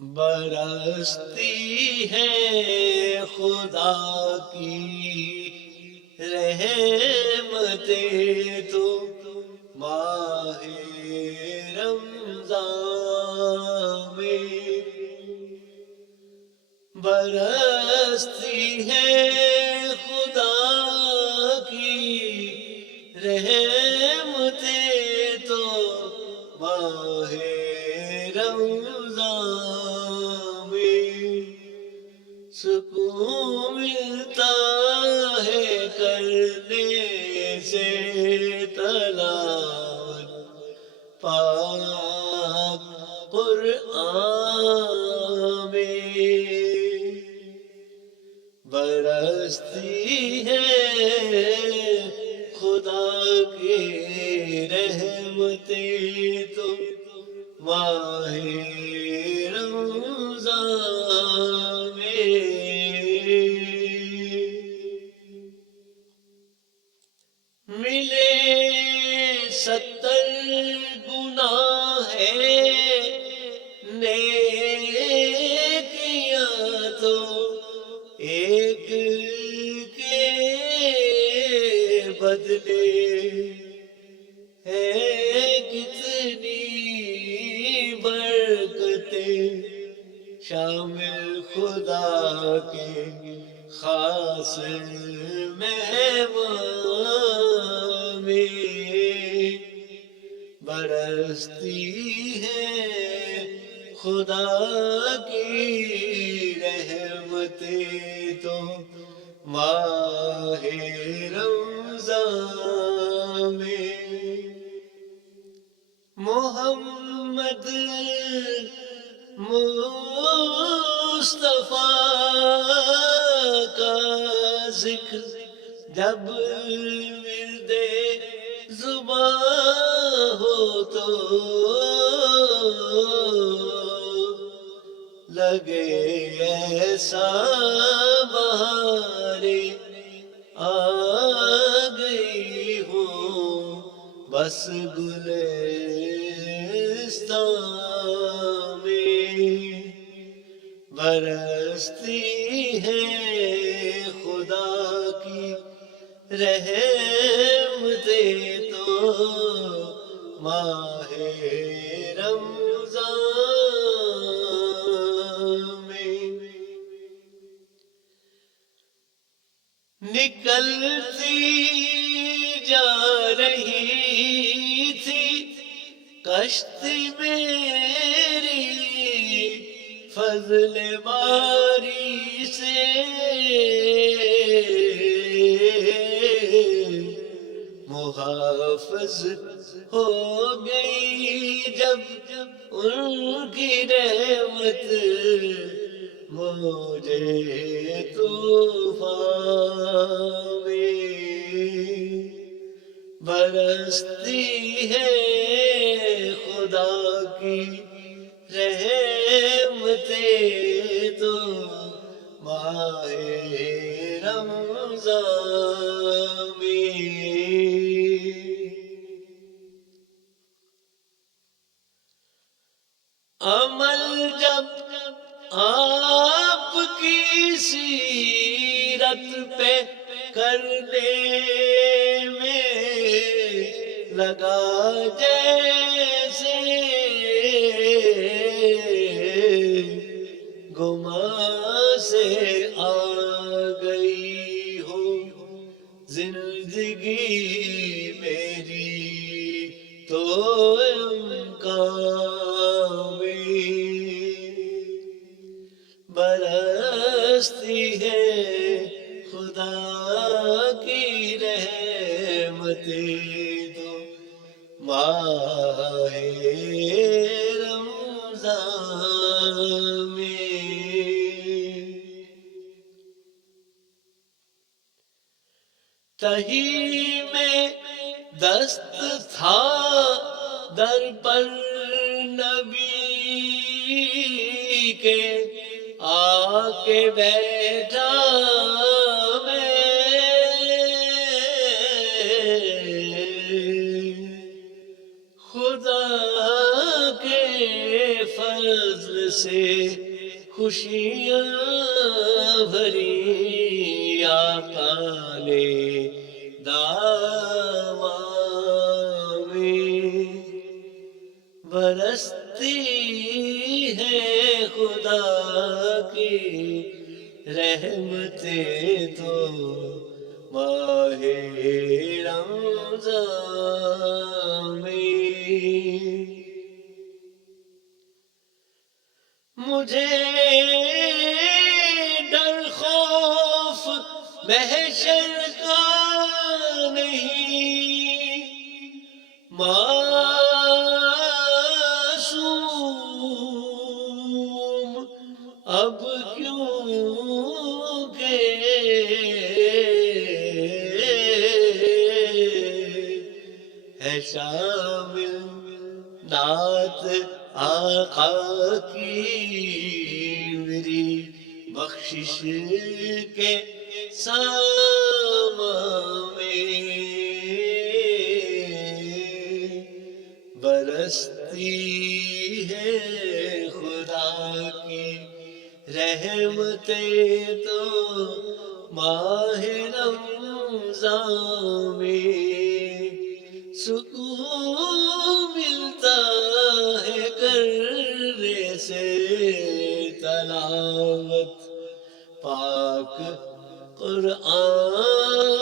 برستی ہے خدا کی رحمتیں تو ماہ رمضان میں برستی ہے خدا کی رحمتیں تو ماہ رمضان میں سکون ملتا ہے کرنے سے تلاوت پاک قرآن میں برستی ہے خدا کی رحمتیں تو ماہ رمضان میں ملے 70 گناہ ہے نیکیاں تو ایک کے بدلے ہے کتنی برکتیں شامل خدا کے خاص مہمان میں برستی ہے خدا کی رحمتیں تو ماہ رمضان میں محمد مصطفیٰ کا ذکر جب ورد زباں ہو تو لگے ایسا بہاریں آ گئی ہوں بس گلستان میں برستی ہے خدا کی رحمتیں تو ماہ رمضان میں نکلتی جا رہی تھی کشتی میری فضل باری سے محافظ ہو گئی جب ان کی رحمت مجھے طوفان میں برستی ہے خدا کی رحمتیں تو ماہ رمضان میں عمل جب آپ کی سیرت پہ کرنے میں لگا جیسے گمان سے آ گئی ہو زندگی میری تو امکان میں برستی ہے خدا کی رحمتیں تو ماہ رمضان میں تہی میں دست تھا در پر نبی کے آ کے بیٹھا میں خدا کے فضل سے خوشیاں بھری آقا نے داماں میں برستی ہے خدا کی رحمتیں تو ماہ رمضان میں مجھے ڈر خوف محشر کا نہیں معصوم اب کیوں کہ ہے شامل نعت آقا کی میری بخشش کے سامان میں برستی ہے خدا کی رحمتیں تو ماہ رمضان میں سکون ملتا ہے کرنے سے تلاوت پاک قرآن